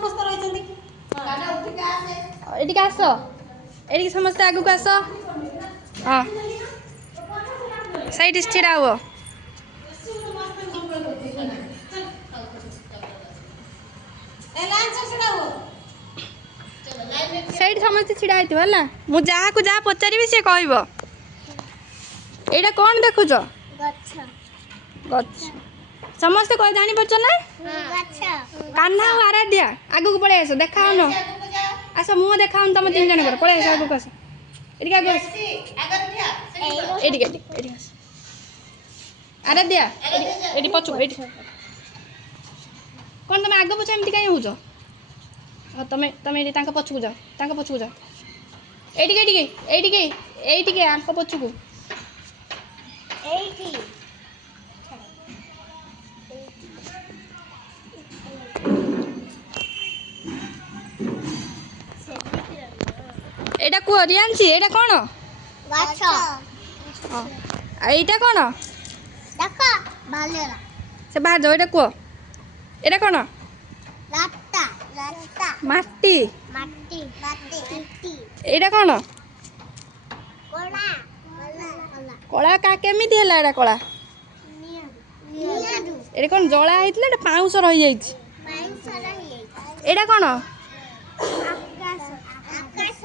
समस्त रहिछन्ती एटिके आस एटिके समस्त आगु को आस हां साइड छिड़ा हुओ साइड समस्त छिड़ा हेतु हला मु जहा को जहा पचारिबी से कहइबो एटा कोन देखुछ गच्छ गच्छ समस्त कह जानी परछ ना गच्छ कान्हा और आराध्या आगु को पळे आसो देखाओ न आसो मुंह देखाओ तुम तीन जन कर पळे आसो आगु को आसो एटिके आगु आसो एटिके आसो आराध्या एटी पछु एटी कोन तुम आगु पछ एमती काई होजो तमे तमे एटी तांका पछु जाओ तांका पछु जाओ एटिके आंको पछु को एटी एटा को रियांसी एटा कोन गच्छ हां एटा कोन देखो बालेला से बाहर जाओ एटा को एटा कोन लाटा लाटा माटी माटी माटी इटी एटा कोन कोला कोला कला का केमिति हला एटा कला नियादु एटा कोन जळा हेतले एटा पाउस रहि जाईछि पाइन सरा हे एटा कोन आकाश आकाश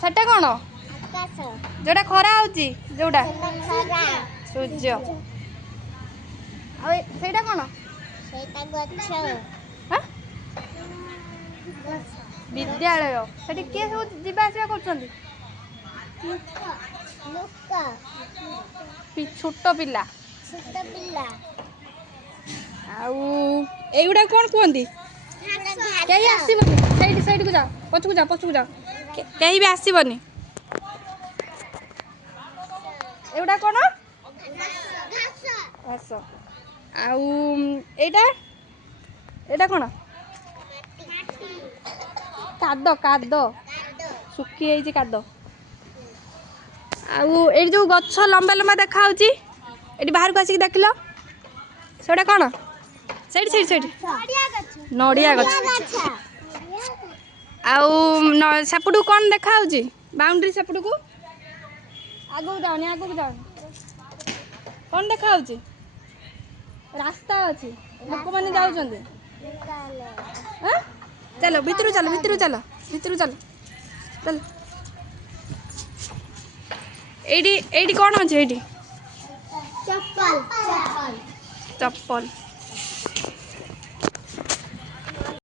सेटा कोन आकाश जोटा खरा होची जोटा खरा सूर्य आ सेटा कोन सेटा गच्छ हां विद्यालय सेठी के सब जिबा आसिबा करछन्ती लुका छोट पिला छोट पिला आउ एगुडा कोन कहंती केही आसीबनी साइड साइड को जाओ पछ को जाओ केही भी आसीबनी एगुडा कोन घास आउ एटा एटा कोन कादो कादो सुखी जाइए कादो आउ ए जो गछ लंबा लंबा देखा होची एटी बाहर को आसिक देखलो सेटा कोन साइड साइड साइड नडिया गछ आउ सेपटू कोन देखा होची बाउंड्री सेपटू को आगु जाओ कोन देखा होची रास्ता अछि लोक माने जाउछन्ती हां चलो भितरु चलो चल एडी कोन अछि एडी चप्पल चप्पल चप्पल